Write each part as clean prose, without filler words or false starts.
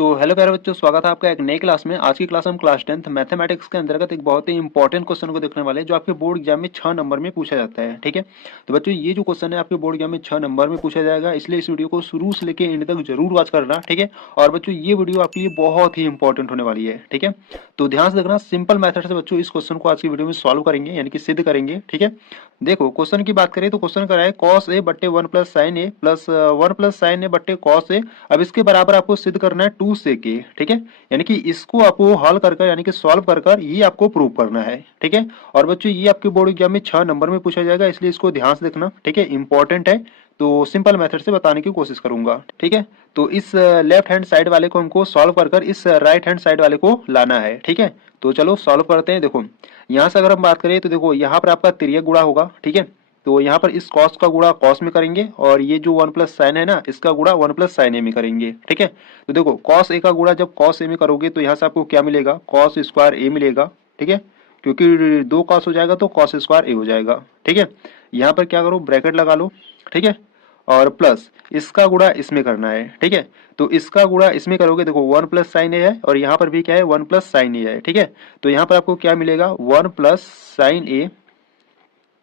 Hello प्यारे बच्चों, स्वागत है आपका एक नई क्लास में। आज की क्लास हम क्लास 10th मैथमेटिक्स के अंतर्गत एक बहुत ही इंपॉर्टेंट क्वेश्चन को देखने वाले हैं जो आपके बोर्ड एग्जाम में 6 नंबर में पूछा जाता है। ठीक है, तो बच्चों ये जो क्वेश्चन है आपके बोर्ड एग्जाम में 6 नंबर में पूछा जाएगा, इसलिए इस वीडियो को शुरू से लेकर एंड तक जरूर वॉच करना। ठीक है, और बच्चों ये वीडियो आपके लिए बहुत ही इंपॉर्टेंट होने वाली है। ठीक है, तो ध्यान से देखना, सिंपल मेथड से बच्चों इस क्वेश्चन को आज की वीडियो में सॉल्व करेंगे, यानी कि सिद्ध करेंगे। ठीक है, देखो क्वेश्चन की बात करें तो क्वेश्चन कर रहा है कॉस ए बट्टे 1 प्लस साइन ए प्लस 1 प्लस साइन ए बट्टे कॉस ए। अब इसके बराबर आपको सिद्ध करना है 2 सेक ए। ठीक है, यानी कि इसको आपको हल कर यानी कि सॉल्व कर ये आपको प्रूव करना है। ठीक है, और बच्चों ये आपके बोर्ड एग्जाम में 6 नंबर में पूछा जाएगा, इसलिए इसको ध्यान से देखना। ठीक है, इंपॉर्टेंट है, तो सिंपल मेथड से बताने की कोशिश करूंगा। ठीक है, तो इस लेफ्ट हैंड साइड वाले को हमको सॉल्व कर इस राइट हैंड साइड वाले को लाना है। ठीक है, तो चलो सॉल्व करते हैं। देखो यहाँ से अगर हम बात करें तो देखो यहाँ पर आपका तिर्यक गुणा होगा। ठीक है, तो यहाँ पर इस कॉस का गुणा कॉस में करेंगे और ये जो 1 प्लस साइन है ना, इसका गुणा 1 प्लस साइन ए में करेंगे। ठीक है, तो देखो कॉस ए का गुणा जब कॉस ए में करोगे तो यहाँ से आपको क्या मिलेगा, कॉस स्क्वायर ए मिलेगा। ठीक है, क्योंकि 2 कॉस हो जाएगा तो कॉस स्क्वायर ए हो जाएगा। ठीक है, यहाँ पर क्या करो, ब्रैकेट लगा लो। ठीक है, और प्लस इसका गुणा इसमें करना है। ठीक है, तो इसका गुणा इसमें करोगे, देखो 1 प्लस साइन ए है और यहाँ पर भी क्या है, 1 प्लस साइन ए है। ठीक है, तो यहाँ पर आपको क्या मिलेगा, 1 प्लस साइन ए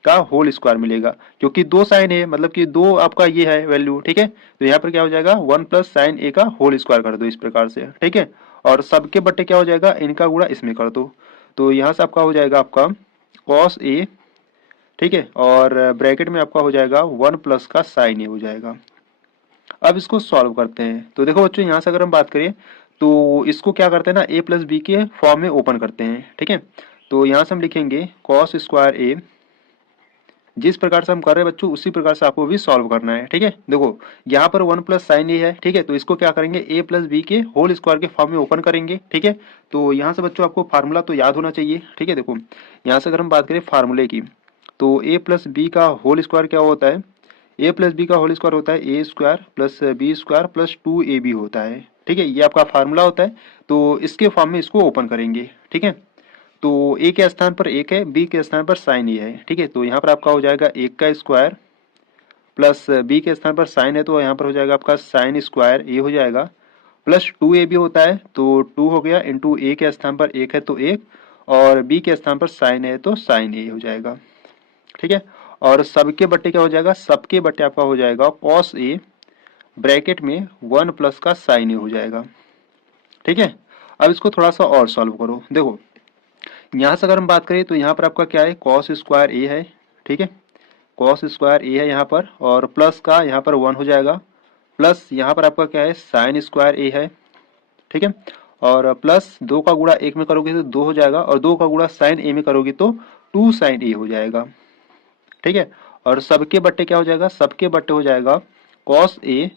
का होल स्क्वायर मिलेगा, क्योंकि 2 साइन है मतलब कि 2 आपका ये है वैल्यू। ठीक है, तो यहाँ पर क्या हो जाएगा, 1 प्लस साइन ए का होल स्क्वायर कर दो इस प्रकार से। ठीक है, और सबके बट्टे क्या हो जाएगा, इनका गुणा इसमें कर दो, तो यहाँ से आपका हो जाएगा आपका कॉस ए। ठीक है, और ब्रैकेट में आपका हो जाएगा 1 प्लस का साइन ए हो जाएगा। अब इसको सॉल्व करते हैं। तो देखो बच्चों यहाँ से अगर हम बात करें तो इसको क्या करते हैं ना, ए प्लस बी के फॉर्म में ओपन करते हैं। ठीक है, तो यहाँ से हम लिखेंगे कॉस स्क्वायर ए। जिस प्रकार से हम कर रहे हैं बच्चों उसी प्रकार से आपको भी सॉल्व करना है। ठीक है, देखो यहाँ पर 1 प्लस साइन ए है। ठीक है, तो इसको क्या करेंगे, ए प्लस बी के होल स्क्वायर के फॉर्म में ओपन करेंगे। ठीक है, तो यहाँ से बच्चों आपको फार्मूला तो याद होना चाहिए। ठीक है, देखो यहाँ से अगर हम बात करें फार्मूले की तो ए प्लस बी का होल स्क्वायर क्या होता है, ए प्लस बी का होल स्क्वायर होता है A square plus B square plus 2ab होता है। ठीक है, ये आपका फार्मूला होता है, तो इसके फॉर्म में इसको ओपन करेंगे। ठीक है, तो ए के स्थान पर 1 है, बी के स्थान पर साइन ए है। ठीक है, तो यहाँ पर आपका हो जाएगा 1 का स्क्वायर प्लस बी के स्थान पर साइन है तो यहाँ पर हो जाएगा आपका साइन स्क्वायर ए हो जाएगा, प्लस 2ab होता है तो 2 हो गया, इंटू ए के स्थान पर 1 है तो 1, और बी के स्थान पर साइन है तो साइन ए हो जाएगा। ठीक है, और सबके बट्टे क्या हो जाएगा, सबके बट्टे आपका हो जाएगा कॉस ए ब्रैकेट में 1 प्लस का साइन ए हो जाएगा। ठीक है, अब इसको थोड़ा सा और सॉल्व करो। देखो यहाँ से अगर हम बात करें तो यहाँ पर आपका क्या है, कॉस स्क्वायर ए है। ठीक है, कॉस स्क्वायर ए है यहाँ पर, और प्लस का यहाँ पर 1 हो जाएगा, प्लस यहाँ पर आपका क्या है, साइन स्क्वायर ए है। ठीक है, और प्लस 2 का गुणा 1 में करोगे तो 2 हो जाएगा, और 2 का गुणा साइन ए में करोगे तो 2 साइन ए हो जाएगा। ठीक है, और सबके बट्टे क्या हो जाएगा, सबके बट्टे हो जाएगा कॉस ए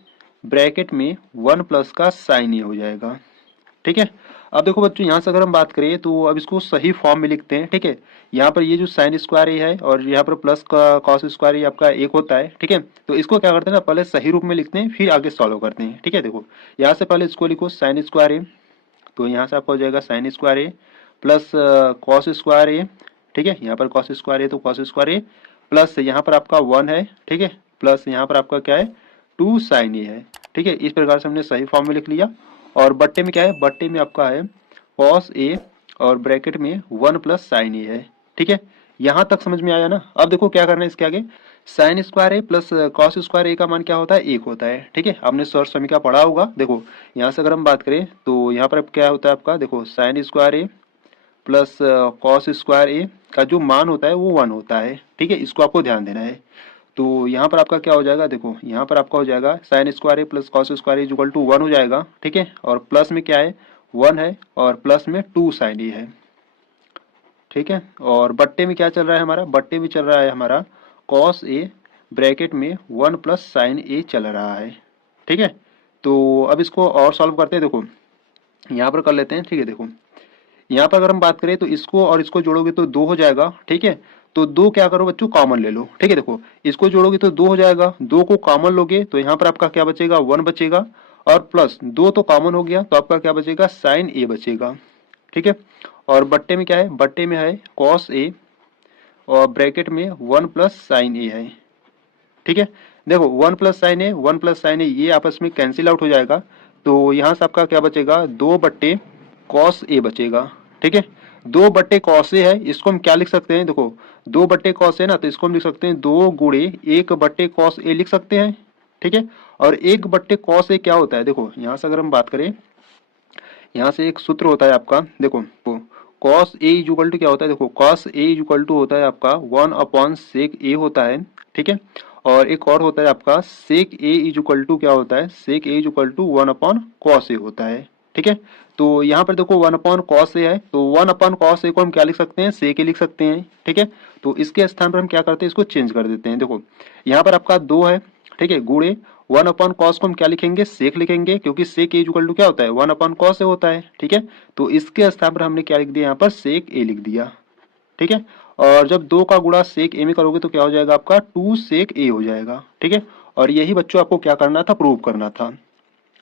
ब्रैकेट में 1 प्लस का साइन ए हो जाएगा। ठीक है, अब देखो बच्चों यहाँ से अगर हम बात करें तो अब इसको सही फॉर्म में लिखते हैं। ठीक है, यहाँ पर ये जो साइन स्क्वायर ए है और यहाँ पर प्लस का कॉस स्क्वायर ए आपका 1 होता है। ठीक है, तो इसको क्या करते हैं ना, पहले सही रूप में लिखते हैं फिर आगे सॉल्व करते हैं। ठीक है, देखो यहाँ से पहले इसको लिखो साइन स्क्वायर ए, तो यहाँ से आपका हो जाएगा sine square A plus cos square ए। ठीक है, यहाँ पर कॉस स्क्वायर ए तो कॉस स्क्वायर ए, प्लस यहाँ पर आपका 1 है। ठीक है, प्लस यहाँ पर आपका क्या है, 2 साइन ए है। ठीक है, इस प्रकार से हमने सही फॉर्म में लिख लिया, और बट्टे में क्या है, बट्टे में आपका है कॉस ए और ब्रैकेट में 1 प्लस साइन ए है। ठीक है, यहाँ तक समझ में आया ना। अब देखो क्या करना है इसके आगे, sign square A plus cos square ए का मान क्या होता है, 1 होता है। ठीक है, आपने सर समीका पढ़ा होगा। देखो यहाँ से अगर हम बात करें तो यहाँ पर क्या होता है आपका, देखो sign square A plus cos square ए का जो मान होता है वो 1 होता है। ठीक है, इसको आपको ध्यान देना है। तो यहाँ पर आपका क्या हो जाएगा, देखो यहाँ पर आपका हो जाएगा sine square A plus cos square A equal to 1 हो जाएगा। ठीक है, और प्लस में क्या है, 1 है, और प्लस में 2 साइन ए है। ठीक है, और बट्टे में क्या चल रहा है हमारा, बट्टे में चल रहा है हमारा कॉस ए ब्रैकेट में 1 प्लस साइन ए चल रहा है। ठीक है, तो अब इसको और सॉल्व करते हैं। देखो यहाँ पर कर लेते हैं। ठीक है, देखो यहाँ पर अगर हम बात करें तो इसको और इसको जोड़ोगे तो 2 हो जाएगा। ठीक है, तो 2 क्या करो बच्चों, कॉमन ले लो। ठीक है, देखो इसको जोड़ोगे तो 2 हो जाएगा, 2 को कॉमन लोगे तो यहाँ पर आपका क्या बचेगा, 1 बचेगा, और प्लस 2 तो कॉमन हो गया तो आपका क्या बचेगा, साइन ए बचेगा। ठीक है, और बट्टे में क्या है, बट्टे में है कॉस ए और ब्रैकेट में 1 प्लस साइन ए है। ठीक है, देखो 1 प्लस साइन ए 1 प्लस साइन ए ये आपस में कैंसिल आउट हो जाएगा, तो यहाँ से आपका क्या बचेगा, 2/cos A बचेगा। ठीक है, 2/cos A है, इसको हम क्या लिख सकते हैं, देखो 2/cos A ना, तो इसको हम लिख सकते हैं 2 × 1/cos A लिख सकते हैं। ठीक है, और 1/cos A क्या होता है, देखो यहाँ से अगर हम बात करें, यहाँ से एक सूत्र होता है आपका, देखो cos A इक्वल टू क्या होता है, देखो cos A इक्वल टू होता है आपका 1/sec A होता है। ठीक है, और एक और होता है आपका sec A इक्वल टू क्या होता है, sec A equal to 1/cos A होता है। ठीक है, तो यहाँ पर देखो 1/cos A है, तो 1/cos A को हम क्या लिख सकते हैं, sec A लिख सकते हैं। ठीक है, तो इसके स्थान पर हम क्या करते हैं, इसको चेंज कर देते हैं। देखो यहाँ पर आपका 2 है, ठीक है, गुणे 1/cos को हम क्या लिखेंगे, सेक लिखेंगे, क्योंकि सेक ए इक्वल टू क्या होता है, 1/cos A होता है। ठीक है, तो इसके स्थान पर हमने क्या लिख दिया, यहाँ पर सेक ए लिख दिया। ठीक है, और जब 2 का गुणा सेक ए में करोगे तो क्या हो जाएगा आपका 2 सेक ए हो जाएगा। ठीक है, और यही बच्चों आपको क्या करना था, प्रूव करना था।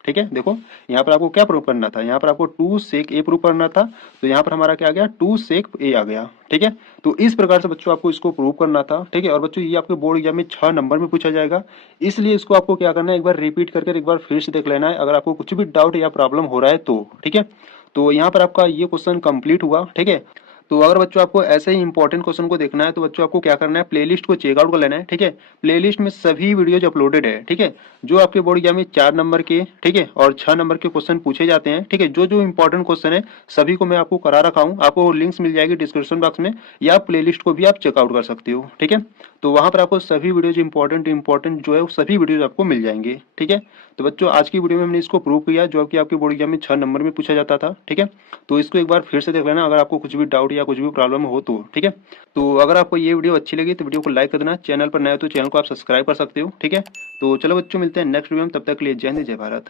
ठीक है, देखो यहाँ पर आपको क्या प्रूव करना था, यहाँ पर आपको 2 सेक ए प्रूव करना था, तो यहाँ पर हमारा क्या आ गया, 2 सेक ए आ गया। ठीक है, तो इस प्रकार से बच्चों आपको इसको प्रूव करना था। ठीक है, और बच्चों ये आपके बोर्ड एग्जाम में 6 नंबर में पूछा जाएगा, इसलिए इसको आपको क्या करना है, एक बार रिपीट करके एक बार फिर से देख लेना है, अगर आपको कुछ भी डाउट या प्रॉब्लम हो रहा है तो। ठीक है, तो यहाँ पर आपका ये क्वेश्चन कंप्लीट हुआ। ठीक है, तो अगर बच्चों आपको ऐसे ही इंपॉर्टेंट क्वेश्चन को देखना है तो बच्चों आपको क्या करना है, प्लेलिस्ट को चेकआउट कर लेना है। ठीक है, प्लेलिस्ट में सभी वीडियोज अपलोडेड है। ठीक है, जो आपके बोर्ड एग्जाम में 4 नंबर के, ठीक है, और 6 नंबर के क्वेश्चन पूछे जाते हैं। ठीक है, जो जो इंपॉर्टेंट क्वेश्चन है सभी को मैं आपको करा रखा हूँ, आपको लिंक्स मिल जाएगी डिस्क्रिप्शन बॉक्स में, या प्लेलिस्ट को भी आप चेकआउट कर सकते हो। ठीक है, तो वहां पर आपको सभी वीडियोज इंपॉर्टेंट जो है वो सभी वीडियोज आपको मिल जाएंगे। ठीक है, तो बच्चों आज की वीडियो में हमने इसको प्रूव किया, जो कि आपके बोर्ड एग्जाम में 6 नंबर में पूछा जाता था। ठीक है, तो इसको एक बार फिर से देख लेना अगर आपको कुछ भी डाउट या कुछ भी प्रॉब्लम हो तो। ठीक है, तो अगर आपको ये वीडियो अच्छी लगी तो वीडियो को लाइक कर देना, चैनल पर नया हो तो चैनल को आप सब्सक्राइब कर सकते हो। ठीक है, तो चलो बच्चों मिलते हैं नेक्स्ट वीडियो में, तब तक के लिए जय हिंद जय भारत।